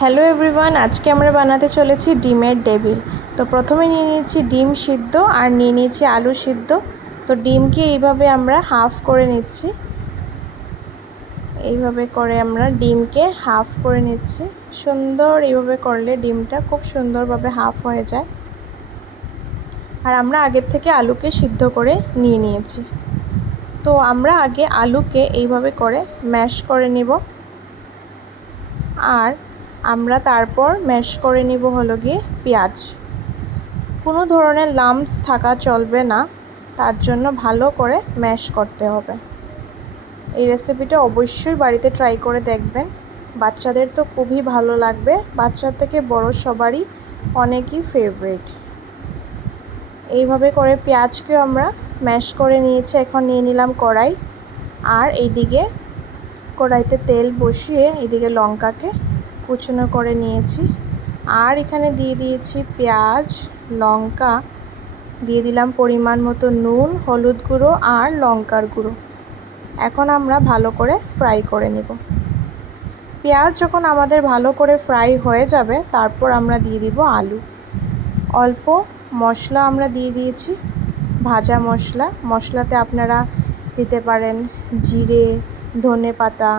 Hello everyone, আজকে আমরা বানাতে চলেছি ডিমের ডেভিল। তো প্রথমে নিয়ে নিয়েছি ডিম সিদ্ধ আর নিয়ে নিয়েছি আলু সিদ্ধ। তো ডিমকে এইভাবে আমরা হাফ করে নিচ্ছি। এইভাবে করে আমরা ডিমকে হাফ করে নিচ্ছি। সুন্দর এইভাবে করলে ডিমটা খুব সুন্দরভাবে হাফ হয়ে যায়। আর আমরা আগের থেকে আলুকে সিদ্ধ করে নিয়ে নিয়েছি। তো আমরা আগে আলুকে এইভাবে করে ম্যাশ করে নিব, আর আমরা তারপর ম্যাশ করে নিব হলো গিয়ে পেঁয়াজ। কোনো ধরনের লাম্পস থাকা চলবে না, তার জন্য ভালো করে ম্যাশ করতে হবে। এই রেসিপিটা অবশ্যই বাড়িতে ট্রাই করে দেখবেন, বাচ্চাদের তো খুবই ভালো লাগবে, বাচ্চা থেকে বড় সবারই অনেকই ফেভারিট। এইভাবে করে পেঁয়াজকেও আমরা ম্যাশ করে নিয়েছি। এখন নিয়ে নিলাম কড়াই, আর এইদিকে কড়াইতে তেল বসিয়ে এইদিকে লঙ্কাকে কুচনো করে নিয়েছি। আর এখানে দিয়ে দিয়েছি পেঁয়াজ, লঙ্কা, দিয়ে দিলাম পরিমাণ মতো নুন, হলুদ গুঁড়ো আর লঙ্কার গুঁড়ো। এখন আমরা ভালো করে ফ্রাই করে নেব। পেঁয়াজ যখন আমাদের ভালো করে ফ্রাই হয়ে যাবে, তারপর আমরা দিয়ে দিব আলু। অল্প মশলা আমরা দিয়ে দিয়েছি, ভাজা মশলা। মশলাতে আপনারা দিতে পারেন জিরে, ধনেপাতা,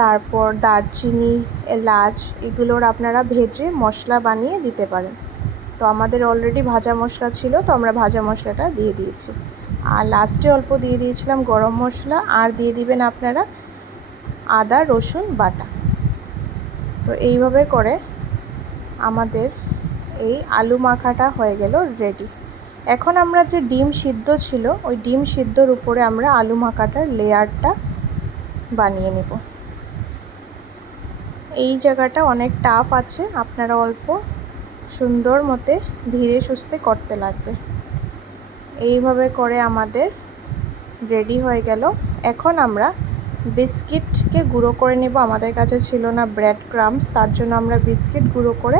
তারপর দারচিনি, এলাচ, এগুলোর আপনারা ভেজে মশলা বানিয়ে দিতে পারেন। তো আমাদের অলরেডি ভাজা মশলা ছিল, তো আমরা ভাজা মশলাটা দিয়ে দিয়েছি। আর লাস্টে অল্প দিয়ে দিয়েছিলাম গরম মশলা, আর দিয়ে দিবেন আপনারা আদা রসুন বাটা। তো এইভাবে করে আমাদের এই আলু মাখাটা হয়ে গেল রেডি। এখন আমরা যে ডিম সিদ্ধ ছিল, ওই ডিম সিদ্ধর উপরে আমরা আলু মাখাটার লেয়ারটা বানিয়ে নেব। এই জায়গাটা অনেক টাফ আছে, আপনারা অল্প সুন্দর মতে ধীরে সুস্থে করতে লাগবে। এইভাবে করে আমাদের রেডি হয়ে গেল। এখন আমরা বিস্কিটকে গুঁড়ো করে নেব। আমাদের কাছে ছিল না ব্রেড ক্রাম্বস, তার জন্য আমরা বিস্কিট গুঁড়ো করে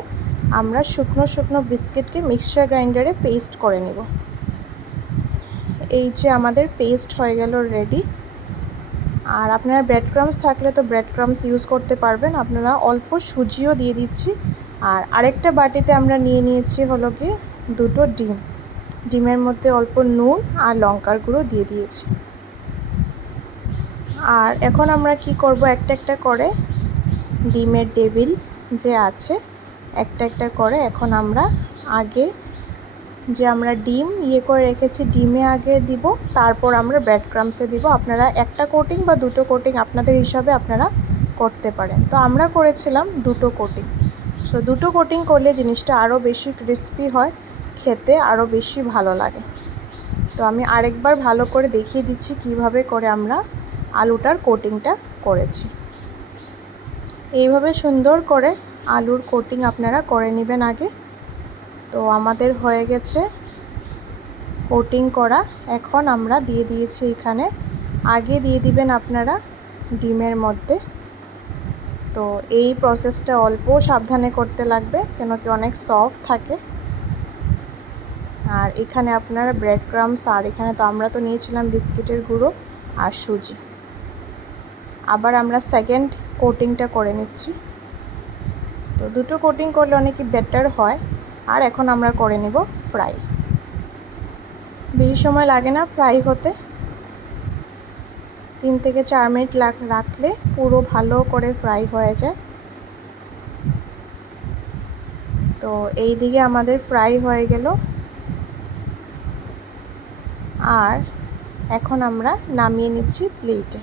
আমরা শুকনো শুকনো বিস্কিটকে মিক্সচার গ্রাইন্ডারে পেস্ট করে নেব। এই যে আমাদের পেস্ট হয়ে গেল রেডি। আর আপনারা ব্রেড ক্রাম্বস থাকলে তো ব্রেড ক্রাম্বস ইউজ করতে পারবেন। আপনারা অল্প সুজিও দিয়ে দিচ্ছি। আর আরেকটা বাটিতে আমরা নিয়ে নিয়েছি হলো গিয়ে দুটো ডিম। ডিমের মধ্যে অল্প নুন আর লঙ্কার গুঁড়ো দিয়ে দিয়েছি। আর এখন আমরা কি করব, একটা একটা করে ডিমের ডেভিল যে আছে, একটা একটা করে এখন আমরা আগে যে আমরা ডিম করে রেখেছি, ডিমে আগে দিব, তারপর আমরা ব্রেড ক্রাম্বসে দিব। আপনারা একটা কোটিং বা দুটো কোটিং আপনাদের হিসাবে আপনারা করতে পারেন। তো আমরা করেছিলাম দুটো কোটিং। সো দুটো কোটিং করলে জিনিসটা আরও বেশি ক্রিস্পি হয়, খেতে আরও বেশি ভালো লাগে। তো আমি আরেকবার ভালো করে দেখিয়ে দিচ্ছি কিভাবে করে আমরা আলুটার কোটিংটা করেছি। এইভাবে সুন্দর করে আলুর কোটিং আপনারা করে নেবেন আগে। তো আমাদের হয়ে গেছে কোটিং করা। এখন আমরা দিয়ে দিয়েছি এখানে, আগে দিয়ে দিবেন আপনারা ডিমের মধ্যে। তো এই প্রসেসটা অল্প সাবধানে করতে লাগবে, কেন কি অনেক সফট থাকে। আর এখানে আপনারা ব্রেড ক্রাম্বস, আর এখানে তো আমরা তো নিয়েছিলাম বিস্কিটের গুঁড়ো আর সুজি। আবার আমরা সেকেন্ড কোটিংটা করে নিচ্ছি। তো দুটো কোটিং করলে অনেকই বেটার হয়। আর এখন আমরা করে নেব ফ্রাই। বেশি সময় লাগে না ফ্রাই হতে, 3 থেকে 4 মিনিট রাখলে পুরো ভালো করে ফ্রাই হয়ে যায়। তো এই দিকে আমাদের ফ্রাই হয়ে গেল। আর এখন আমরা নামিয়ে নিচ্ছি প্লেটে।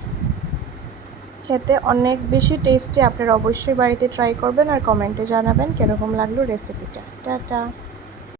খেতে অনেক বেশি টেস্টি, আপনারা অবশ্যই বাড়িতে ট্রাই করবেন আর কমেন্টে জানাবেন কীরকম লাগলো রেসিপিটা। টাটা।